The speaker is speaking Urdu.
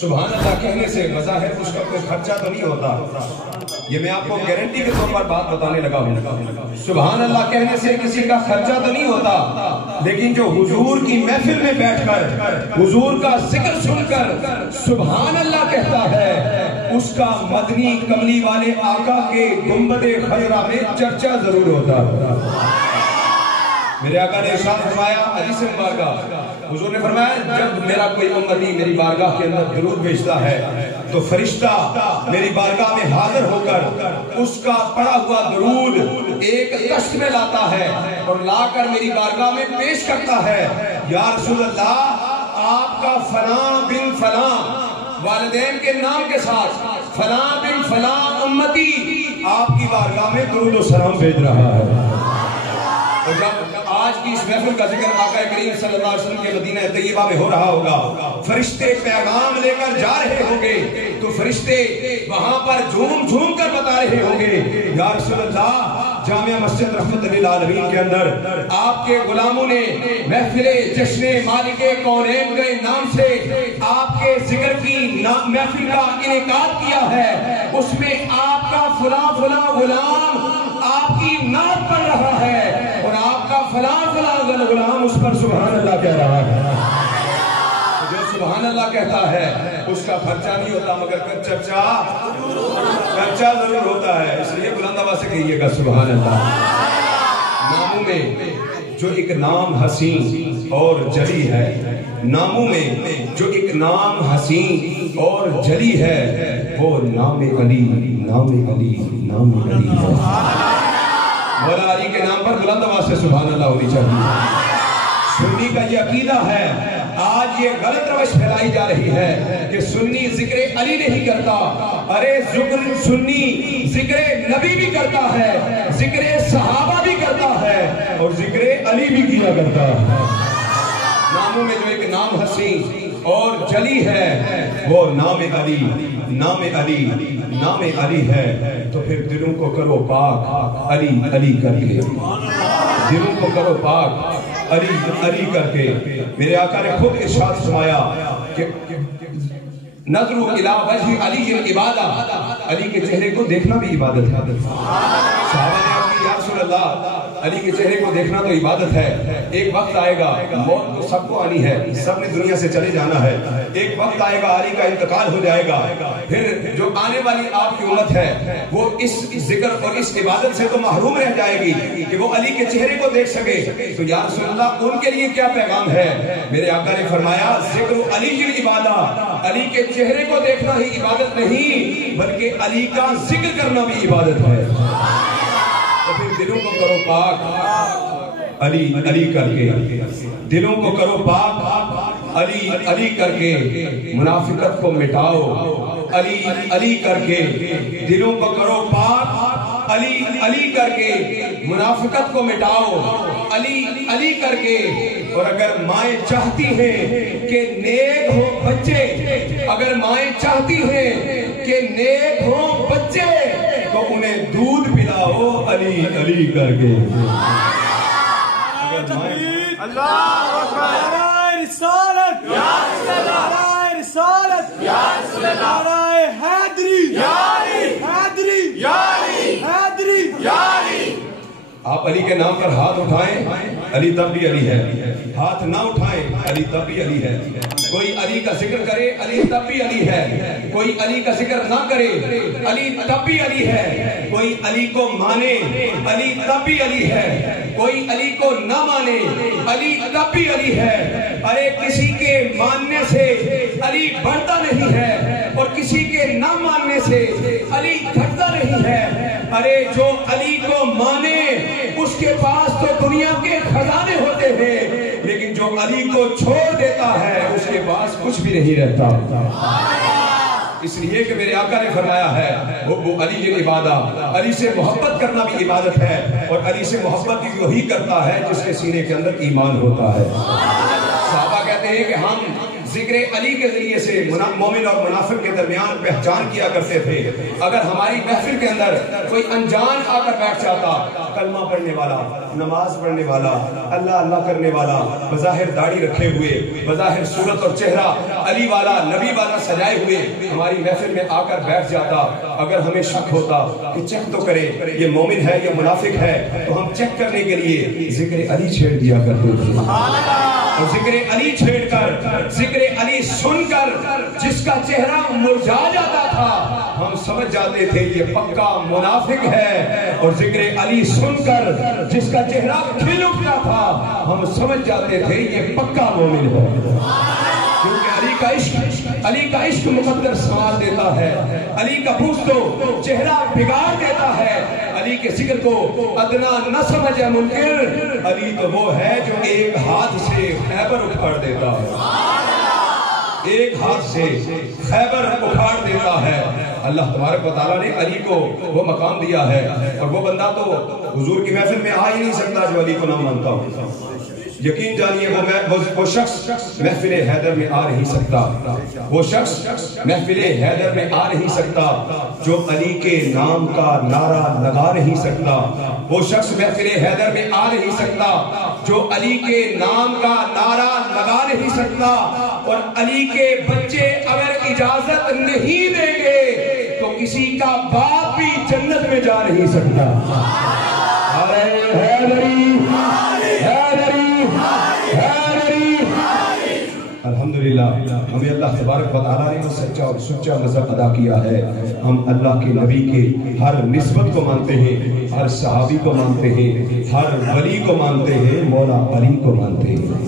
سبحان اللہ کہنے سے بظاہر اس کا کوئی خرچہ تو نہیں ہوتا، یہ میں آپ کو گارنٹی کے طور پر بات بتانے لگا ہوں۔ سبحان اللہ کہنے سے کسی کا خرچہ تو نہیں ہوتا، لیکن جو حضور کی محفل میں بیٹھ کر حضور کا ذکر سن کر سبحان اللہ کہتا ہے، اس کا مدنی کملی والے آقا کے گنبد خضرا میں چرچا ضرور ہوتا ہے۔ میرے آقا نے ارشاد فرمایا حدیث مبارکہ، حضور نے فرمایا جب میرا کوئی امتی میری بارگاہ کے اندر درود بھیجتا ہے تو فرشتہ میری بارگاہ میں حاضر ہو کر اس کا پڑھا ہوا درود ایک کشت میں لاتا ہے اور لا کر میری بارگاہ میں پیش کرتا ہے، یا رسول اللہ آپ کا فلاں بن فلاں، والدین کے نام کے ساتھ فلاں بن فلاں امتی آپ کی بارگاہ میں درود و سلام بھیج رہا ہے۔ اور جب آج کی اس محفل کا ذکر آقا کریم صلی اللہ علیہ وسلم کے مدینہ طیبہ میں ہو رہا ہوگا، فرشتے پیغام لے کر جا رہے ہوں گے تو فرشتے وہاں پر جھوم جھوم کر بتا رہے ہوں گے، یا رسول اللہ جامعہ مسجد رحمت للعالمین کے اندر آپ کے غلاموں نے محفل جشن مالک کونین کے نام سے آپ کے ذکر کی محفل کا انعقاد کیا ہے، اس میں آپ کا فلاں فلاں غلام آپ کی نعت پڑھ رہا ہے اور آپ کا فلاں فلاں غلام اس پر سبحان اللہ کہہ رہا ہے۔ جو سبحان اللہ کہتا ہے اس کا خرچہ نہیں ہوتا مگر چرچا ضرور ہوتا ہے، اس لیے بلند آواز سے کہیے گا سبحان اللہ۔ ناموں میں جو ایک نام حسین اور جلی ہے، ناموں میں جو ایک نام حسین اور جلی ہے وہ نام علی، نام علی، نام علی ہے۔ مولا علی کے نام پر بلند آواز سے سبحان اللہ ہونی چاہیے۔ سنی کا یہ عقیدہ ہے، آج یہ غلط روش پھیلائی جا رہی ہے کہ سنی ذکر علی نہیں کرتا، ارے سنی ذکر نبی بھی کرتا ہے، ذکر صحابہ بھی کرتا ہے اور ذکر علی بھی کیا کرتا ہے۔ ناموں میں جو ایک نام حسین اور جلی ہے وہ نام علی، نام علی، نام علی ہے، تو پھر دلوں کو کرو پاک علی علی کر کے، دلوں کو کرو پاک علی علی کر کے۔ میرے آقا نے خود ارشاد فرمایا کہ نظر الی وجہ علی عبادہ، علی کے چہرے کو دیکھنا بھی عبادت ہے۔ صحابہ نے عرض کی یا رسول اللہ علی کے چہرے کو دیکھنا تو عبادت ہے، ایک وقت آئے گا موت تو سب کو آنی ہے، سب نے دنیا سے چلے جانا ہے، ایک وقت آئے گا علی کا انتقال ہو جائے گا، پھر جو آنے والی آپ کی امت ہے وہ اس ذکر اور اس عبادت سے تو محروم رہ جائے گی کہ وہ علی کے چہرے کو دیکھ سکے۔ تو یا رسول اللہ ان کے لیے کیا پیغام ہے؟ میرے آقا نے فرمایا ذکر علی کی عبادہ، علی کے چہرے کو دیکھنا ہی عبادت نہیں بلکہ علی کا ذکر کرنا بھی عبادت ہے۔ تو پھر دلوں کو کرو پاک علی علی کر کے، دلوں کو کرو پاک علی علی کر کے، منافقت کو مٹاؤ علی علی کر کے، دلوں کو کرو پاک علی علی کر کے، منافقت کو مٹاؤ علی علی کر کے۔ اور اگر مائیں چاہتی ہیں کہ نیک ہو بچے، اگر مائیں چاہتی ہیں کہ نیک ہو بچے تو انہیں دودھ پلاؤ علی علی کر کے۔ اللہ اکبر، نعرہ رسالت یا رسول اللہ، نعرہ رسالت یا رسول اللہ، نعرہ حیدری یا علی، حیدری یا علی، حیدری یا علی۔ آپ علی کے نام پر ہاتھ اٹھائیں علی تب بھی علی ہے، ہاتھ نہ اٹھائیں علی تب بھی علی ہے، کوئی علی کا ذکر کرے علی تب بھی علی ہے، کوئی علی کا ذکر نہ کرے علی تب بھی علی ہے، کوئی علی کو مانے علی تب بھی علی ہے، کوئی علی کو نہ مانے علی تب بھی علی ہے۔ ارے کسی کے ماننے سے علی بڑھتا نہیں ہے اور کسی کے نہ ماننے سے علی گھٹتا نہیں ہے۔ ارے جو علی کو مانے اس کے پاس تو دنیا کے خزانے ہوتے ہیں، لیکن جو علی کو چھوڑ دیتا ہے اس کے پاس کچھ بھی نہیں رہتا۔ اس لیے کہ میرے آقا نے فرمایا ہے وہ علی کی عبادت، علی سے محبت کرنا بھی عبادت ہے، اور علی سے محبت بھی وہی کرتا ہے جس کے سینے کے اندر ایمان ہوتا ہے۔ صحابہ کہتے ہیں کہ ہم ذکر علی کے ذریعے سے مومن اور منافق کے درمیان پہچان کیا کرتے تھے. اگر ہماری محفل کے اندر کوئی انجان آ کر بیٹھ جاتا، کلمہ پڑھنے والا، نماز پڑھنے والا، اللہ اللہ کرنے والا، بظاہر داڑھی رکھے ہوئے، بظاہر صورت اور چہرہ علی والا، نبی والا سجائے ہوئے ہماری محفل میں آ کر بیٹھ جاتا، اگر ہمیں شک ہوتا کہ چیک تو کریں یہ مومن ہے یا منافق ہے، تو ہم چیک کرنے کے لیے ذکر علی چھیڑ دیا کرتے تھے. اور ذکر علی چھیڑ کر، ذکر علی سن کر جس کا چہرہ مرجھا جاتا تھا ہم سمجھ جاتے تھے یہ پکا منافق ہے، اور ذکر علی سن کر جس کا چہرہ کھل اٹھتا تھا ہم سمجھ جاتے تھے یہ پکا مومن ہے. کیونکہ علی کا عشق مقدر سنوار دیتا ہے، علی کا بوس تو چہرہ بگاڑ دیتا ہے، علی کے ذکر کو ادنا نہ سمجھے منکر، علی تو وہ ہے جو ایک ہاتھ سے خیبر اکھاڑ دیتا ہے، ایک ہاتھ سے خیبر اکھاڑ دیتا ہے. اللہ تبارک و تعالیٰ نے علی کو وہ مقام دیا ہے، اور وہ بندہ تو حضور کی محفل میں آ ہی نہیں سکتا جو علی کو نہ مانتا ہو. یقین جانیے وہ شخص محفل حیدر میں آ نہیں سکتا، وہ شخص محفل حیدر میں آ نہیں سکتا جو علی کے نام کا نعرہ لگا نہیں سکتا، وہ شخص محفل حیدر میں آ نہیں سکتا جو علی کے نام کا نعرہ لگا نہیں سکتا. اور علی کے بچے اگر اجازت نہیں دیں گے تو کسی کا باپ بھی جنت میں جا نہیں سکتا. الحمدللہ ہمیں اللہ تبارک و تعالیٰ نے سچا اور سچا مذہب ادا کیا ہے. ہم اللہ کے نبی کے ہر نسبت کو مانتے ہیں، ہر صحابی کو مانتے ہیں، ہر ولی کو مانتے ہیں، مولا علی کو مانتے ہیں.